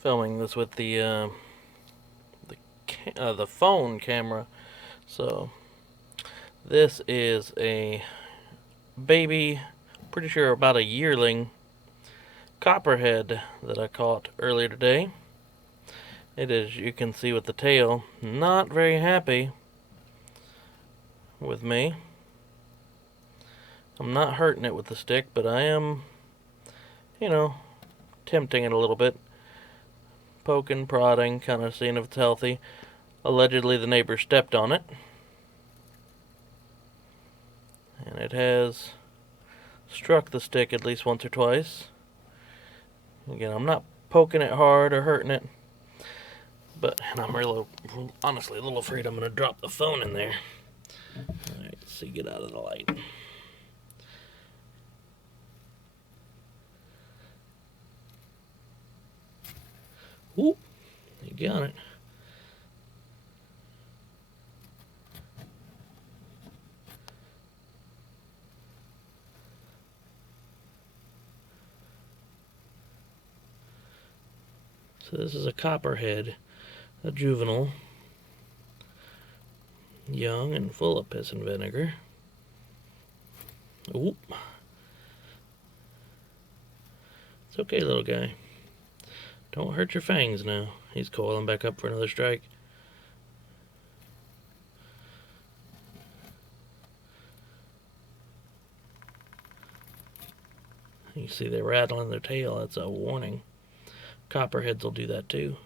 filming this with the phone camera. So this is a baby, pretty sure about a yearling copperhead that I caught earlier today. It is, you can see with the tail, not very happy with me. I'm not hurting it with the stick, but I am, tempting it a little bit. Poking, prodding, kind of seeing if it's healthy. Allegedly, the neighbor stepped on it. And it has struck the stick at least once or twice. Again, I'm not poking it hard or hurting it. But I'm really, honestly, a little afraid I'm going to drop the phone in there. Alright, let's see, get out of the light. Ooh, you got it. So this is a copperhead, a juvenile, young and full of piss and vinegar. Oop. It's okay, little guy. Don't hurt your fangs now. He's coiling back up for another strike. You see they're rattling their tail. That's a warning. Copperheads will do that too.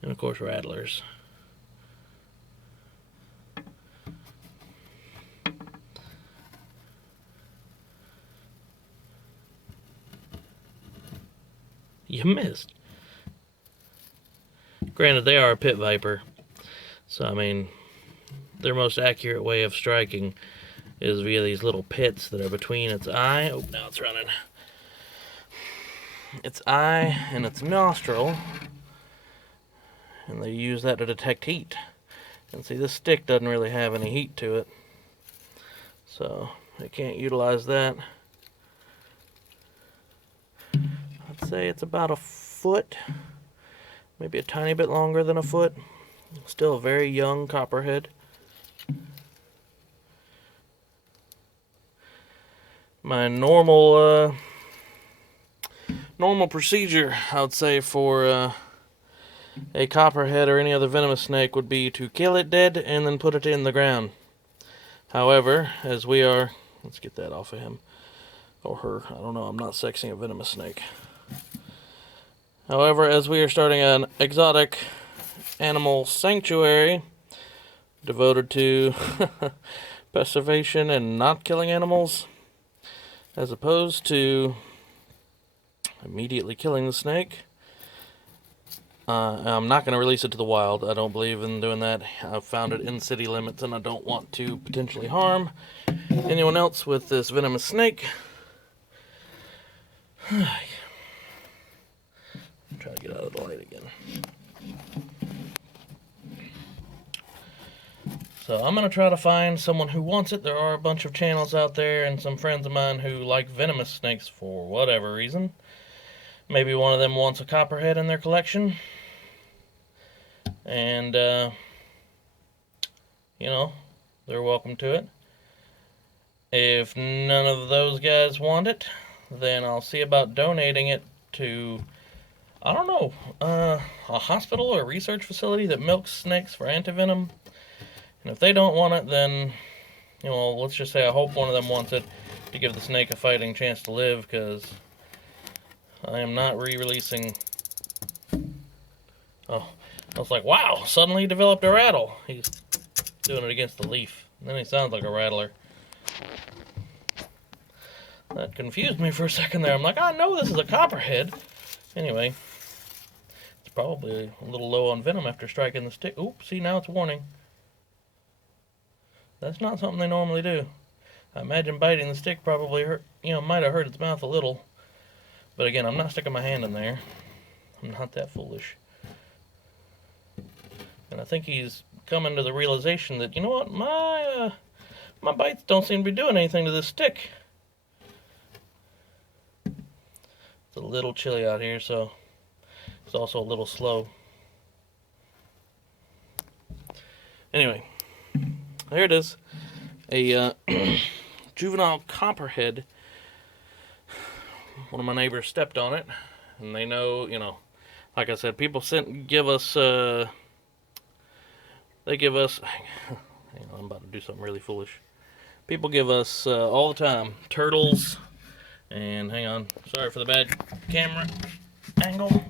And of course, rattlers. You missed. Granted, they are a pit viper. So, I mean, their most accurate way of striking is via these little pits that are between its eye. Oh, now it's running. Its eye and its nostril. And they use that to detect heat. And see, this stick doesn't really have any heat to it. So, they can't utilize that. I'd say it's about a foot. Maybe a tiny bit longer than a foot. Still a very young copperhead. My normal procedure, I would say, for a copperhead or any other venomous snake would be to kill it dead and then put it in the ground. However, as we are, let's get that off of him or her. I don't know. I'm not sexing a venomous snake. However, as we are starting an exotic animal sanctuary devoted to preservation and not killing animals, as opposed to immediately killing the snake, I'm not going to release it to the wild. I don't believe in doing that. I've found it in city limits, and I don't want to potentially harm anyone else with this venomous snake. Try to get out of the light again. So I'm going to try to find someone who wants it. There are a bunch of channels out there and some friends of mine who like venomous snakes for whatever reason. Maybe one of them wants a copperhead in their collection. And, they're welcome to it. If none of those guys want it, then I'll see about donating it to, I don't know, a hospital or a research facility that milks snakes for antivenom. And if they don't want it, then, let's just say I hope one of them wants it to give the snake a fighting chance to live, because I am not re-releasing. Oh, I was like, wow, suddenly he developed a rattle. He's doing it against the leaf. And then he sounds like a rattler. That confused me for a second there. I'm like, I know this is a copperhead. Anyway, it's probably a little low on venom after striking the stick. Oop, see, now it's warning. That's not something they normally do. I imagine biting the stick probably hurt, might have hurt its mouth a little. But again, I'm not sticking my hand in there. I'm not that foolish. And I think he's coming to the realization that, you know what, my bites don't seem to be doing anything to this stick. It's a little chilly out here, so it's also a little slow. Anyway, there it is. A juvenile copperhead. One of my neighbors stepped on it, and they know, you know, like I said, people give us, hang on, I'm about to do something really foolish. People give us all the time turtles, and hang on, sorry for the bad camera angle.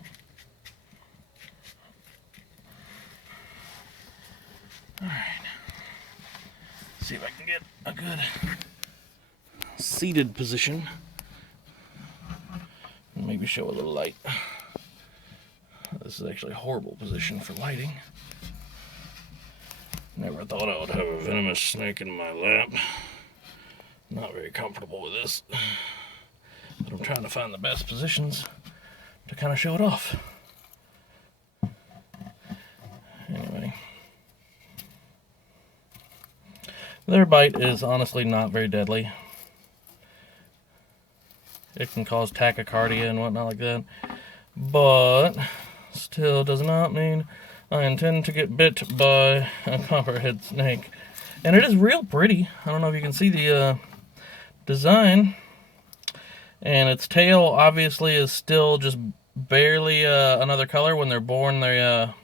Alright, see if I can get a good seated position. Maybe show a little light. This is actually a horrible position for lighting. Never thought I would have a venomous snake in my lap. Not very comfortable with this. But I'm trying to find the best positions to kind of show it off. Anyway. Their bite is honestly not very deadly. It can cause tachycardia and whatnot like that. But still does not mean I intend to get bit by a copperhead snake. And it is real pretty. I don't know if you can see the design. And its tail obviously is still just barely another color. When they're born, their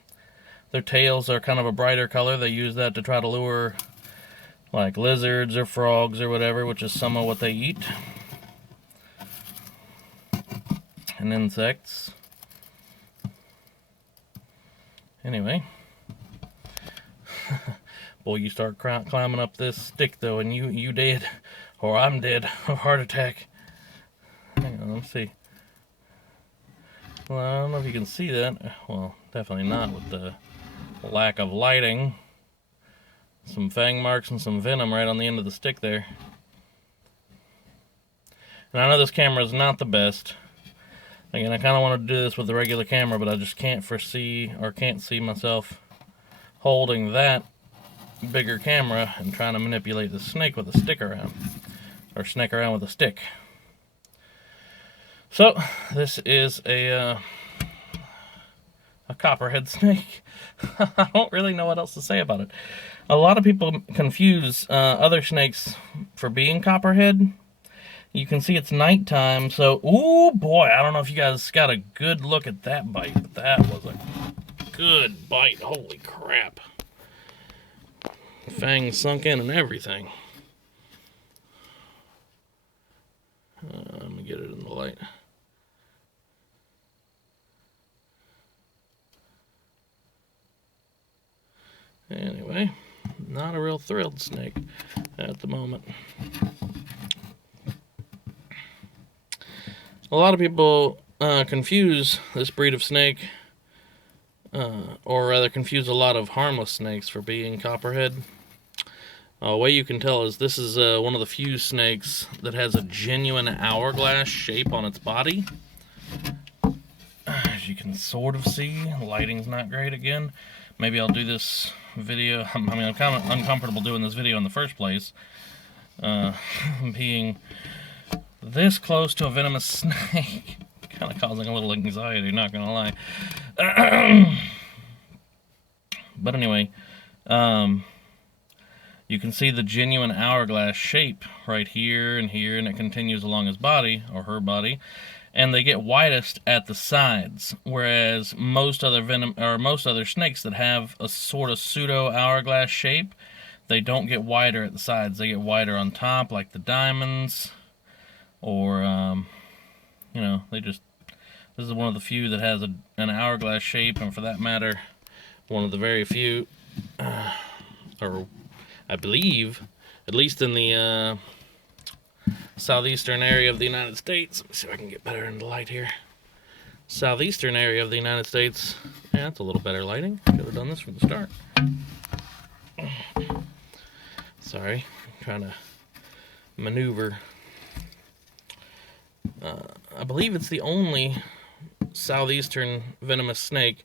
tails are kind of a brighter color. They use that to try to lure like lizards or frogs or whatever, which is some of what they eat. And insects. Anyway. Boy, you start climbing up this stick though, and you dead. Or I'm dead of heart attack. Hang on, let's see. Well, I don't know if you can see that. Well, definitely not with the lack of lighting. Some fang marks and some venom right on the end of the stick there. And I know this camera is not the best. Again, I kind of wanted to do this with the regular camera, but I just can't foresee or can't see myself holding that bigger camera and trying to manipulate the snake with a stick around. Or snake around with a stick. So, this is a copperhead snake. I don't really know what else to say about it. A lot of people confuse other snakes for being copperhead. You can see it's nighttime, so, ooh boy, I don't know if you guys got a good look at that bite, but that was a good bite, holy crap. Fangs sunk in and everything. Let me get it in the light. Anyway, not a real thrilled snake at the moment. A lot of people confuse this breed of snake, or rather confuse a lot of harmless snakes for being copperhead. A way you can tell is this is one of the few snakes that has a genuine hourglass shape on its body. As you can sort of see, lighting's not great again. Maybe I'll do this video. I mean, I'm kind of uncomfortable doing this video in the first place. Being this close to a venomous snake. Kind of causing a little anxiety, not gonna lie. But anyway, you can see the genuine hourglass shape right here and here, and it continues along his body, or her body, and they get widest at the sides, whereas most other snakes that have a sort of pseudo hourglass shape, they don't get wider at the sides. They get wider on top, like the diamonds, or you know, this is one of the few that has an hourglass shape, and for that matter, one of the very few, or I believe, at least in the southeastern area of the United States. Let me see if I can get better in the light here. Southeastern area of the United States. Yeah, that's a little better lighting. Could have done this from the start. Sorry, I'm trying to maneuver. I believe it's the only southeastern venomous snake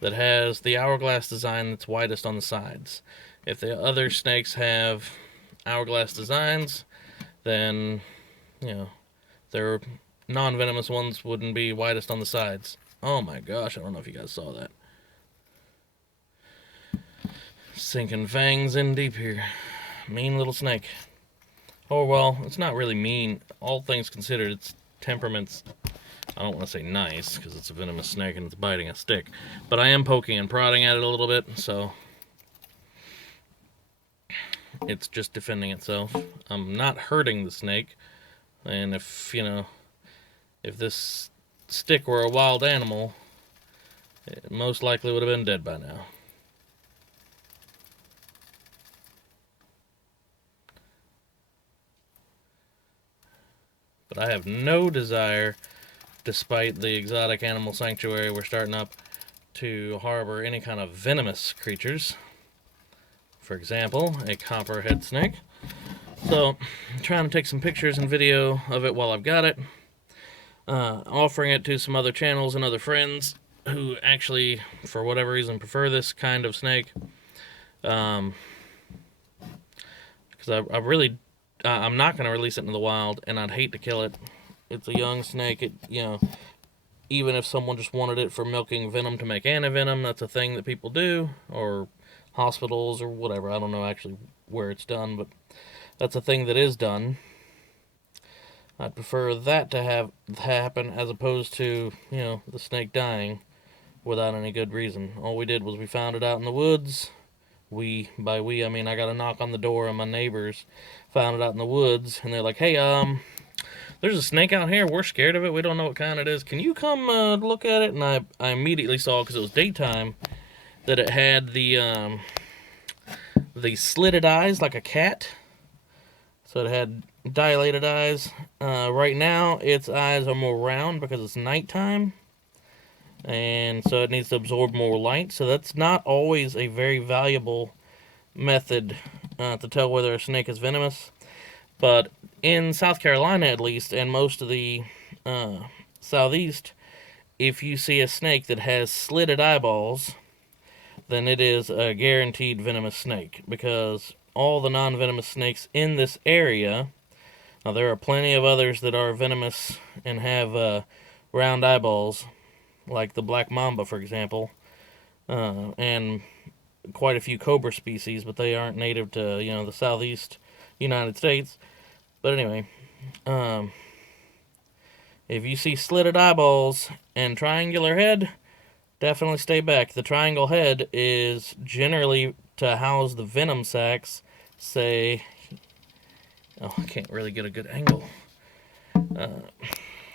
that has the hourglass design that's widest on the sides. If the other snakes have hourglass designs, then, you know, they're non-venomous ones wouldn't be widest on the sides. Oh my gosh, I don't know if you guys saw that. Sinking fangs in deep here. Mean little snake. Oh, well, it's not really mean. All things considered, its temperament's, I don't want to say nice, because it's a venomous snake and it's biting a stick. But I am poking and prodding at it a little bit, so it's just defending itself. I'm not hurting the snake. And if, if this stick were a wild animal, it most likely would have been dead by now. But I have no desire, despite the exotic animal sanctuary we're starting up, to harbor any kind of venomous creatures. For example, a copperhead snake. So, I'm trying to take some pictures and video of it while I've got it. Offering it to some other channels and other friends who actually, for whatever reason, prefer this kind of snake. Because I'm not going to release it into the wild, and I'd hate to kill it. It's a young snake. Even if someone just wanted it for milking venom to make antivenom, that's a thing that people do, or hospitals or whatever. I don't know actually where it's done, but that's a thing that is done. I'd prefer that to happen as opposed to, the snake dying without any good reason. All we did was we found it out in the woods. By we, I mean I got a knock on the door and my neighbors found it out in the woods, and they're like, hey, there's a snake out here. We're scared of it. We don't know what kind it is. Can you come look at it? And I immediately saw, because it was daytime, that it had the slitted eyes like a cat. So it had dilated eyes. Right now, its eyes are more round because it's nighttime, and so it needs to absorb more light. So that's not always a very valuable method to tell whether a snake is venomous. But in South Carolina, at least, and most of the southeast, if you see a snake that has slitted eyeballs, then it is a guaranteed venomous snake, because all the non-venomous snakes in this area, now there are plenty of others that are venomous and have round eyeballs, like the black mamba, for example, and quite a few cobra species, but they aren't native to, the southeast United States. But anyway, if you see slitted eyeballs and triangular head, definitely stay back. The triangle head is generally to house the venom sacs, say... Oh, I can't really get a good angle.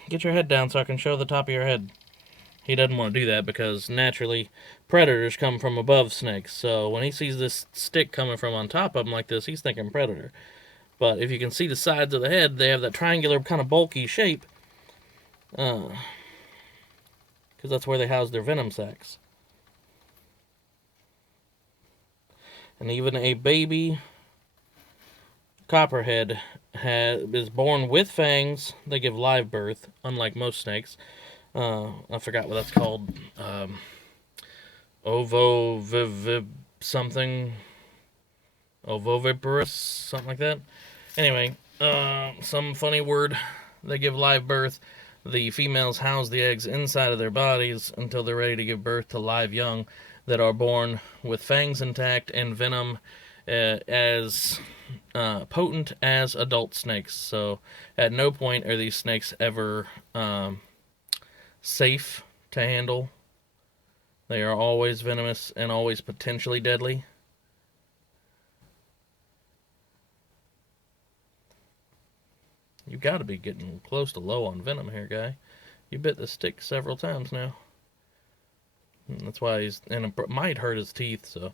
Get your head down so I can show the top of your head. He doesn't want to do that because naturally predators come from above snakes. So when he sees this stick coming from on top of him like this, he's thinking predator. But if you can see the sides of the head, they have that triangular kind of bulky shape. Because that's where they house their venom sacs. And even a baby copperhead is born with fangs. They give live birth, unlike most snakes. I forgot what that's called. Something. Ovoviparous, something like that. Anyway, some funny word. They give live birth. The females house the eggs inside of their bodies until they're ready to give birth to live young that are born with fangs intact and venom as potent as adult snakes. So at no point are these snakes ever safe to handle. They are always venomous and always potentially deadly. You got to be getting close to low on venom here, guy. You bit the stick several times now. And that's why and it might hurt his teeth, so.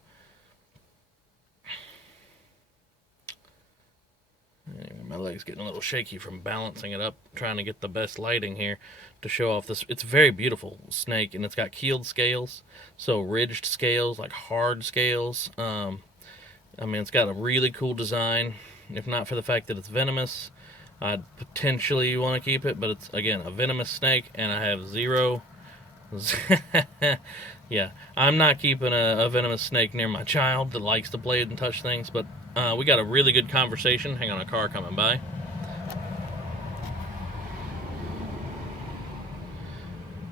Anyway, my leg's getting a little shaky from balancing it up, trying to get the best lighting here to show off this. It's a very beautiful snake, and it's got keeled scales, so ridged scales, like hard scales. It's got a really cool design. If not for the fact that it's venomous, I'd potentially want to keep it, but it's, again, a venomous snake, and I have zero... Yeah, I'm not keeping a venomous snake near my child that likes to play and touch things, but we got a really good conversation. Hang on, a car coming by.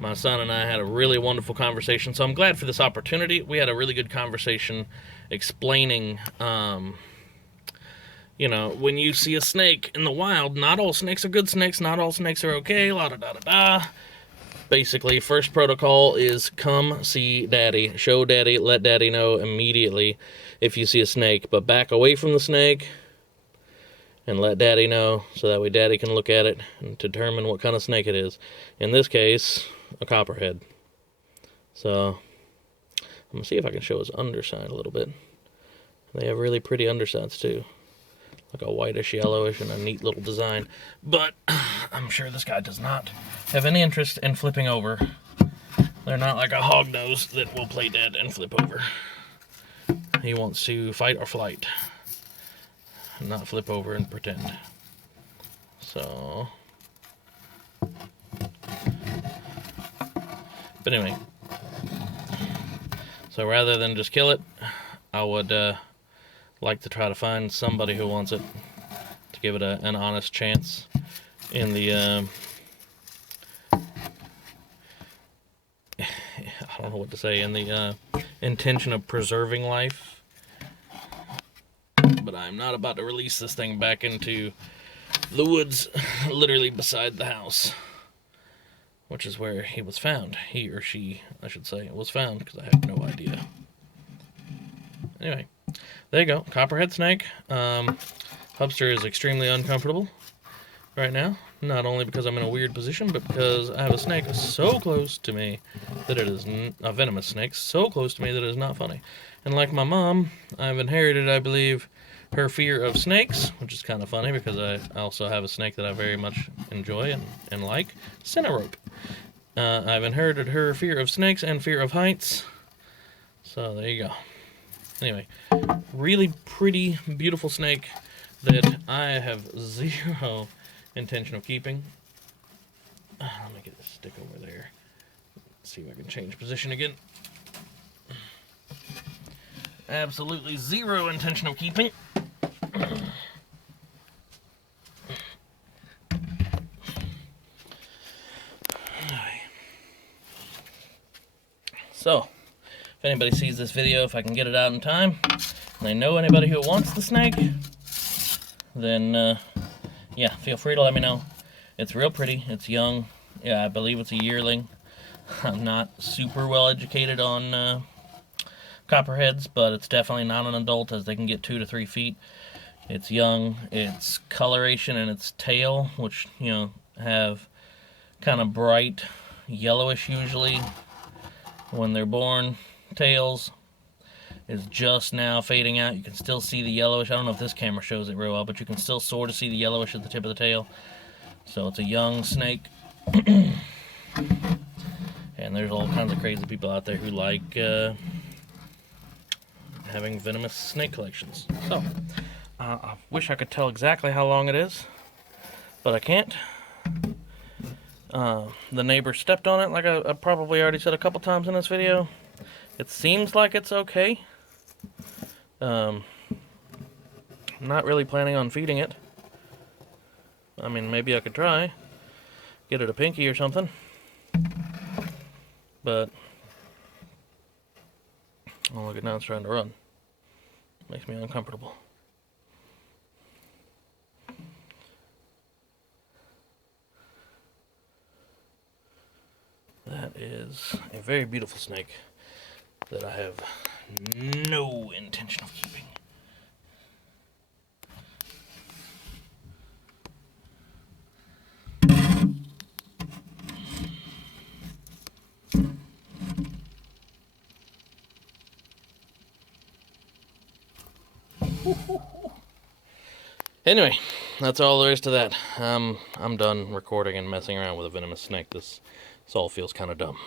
my son and I had a really wonderful conversation, so I'm glad for this opportunity. We had a really good conversation explaining, you know, when you see a snake in the wild, not all snakes are good snakes, not all snakes are okay, la da da da da. Basically, first protocol is come see daddy, show daddy, let daddy know immediately if you see a snake, but back away from the snake and let daddy know so that way daddy can look at it and determine what kind of snake it is. In this case, a copperhead. So I'm gonna see if I can show his underside a little bit. They have really pretty undersides too, like a whitish yellowish and a neat little design, but I'm sure this guy does not have any interest in flipping over. They're not like a hognose that will play dead and flip over. He wants to fight or flight, not flip over and pretend. So, but anyway, so rather than just kill it, I would like to try to find somebody who wants it to give it an honest chance in the I don't know what to say, in the intention of preserving life. But I'm not about to release this thing back into the woods literally beside the house, which is where he was found. He or she, I should say, was found, because I have no idea. Anyway, there you go. Copperhead snake. Hubster is extremely uncomfortable right now. Not only because I'm in a weird position, but because I have a snake so close to me that it is a venomous snake, so close to me that it is not funny. And like my mom, I've inherited, I believe, her fear of snakes, which is kind of funny because I also have a snake that I very much enjoy and like, Cinerope. I've inherited her fear of snakes and fear of heights. So there you go. Anyway, really pretty, beautiful snake that I have zero intention of keeping. Let me get this stick over there. Let's see if I can change position again. Absolutely zero intention of keeping. So, if anybody sees this video, if I can get it out in time, and they know anybody who wants the snake, then yeah, feel free to let me know. It's real pretty. It's young. Yeah, I believe it's a yearling. I'm not super well educated on copperheads, but it's definitely not an adult, as they can get 2 to 3 feet. It's young. It's coloration in its tail, which, you know, have kind of bright yellowish usually when they're born. Tails is just now fading out. You can still see the yellowish. I don't know if this camera shows it real well, but you can still sort of see the yellowish at the tip of the tail. So it's a young snake. And there's all kinds of crazy people out there who like having venomous snake collections. So I wish I could tell exactly how long it is, but I can't. The neighbor stepped on it, like I probably already said a couple times in this video. It seems like it's okay. I'm not really planning on feeding it. I mean, maybe I could try. Get it a pinky or something. But, oh look at now, it's trying to run. Makes me uncomfortable. That is a very beautiful snake that I have no intention of keeping. Anyway, that's all there is to that. I'm done recording and messing around with a venomous snake. This all feels kind of dumb.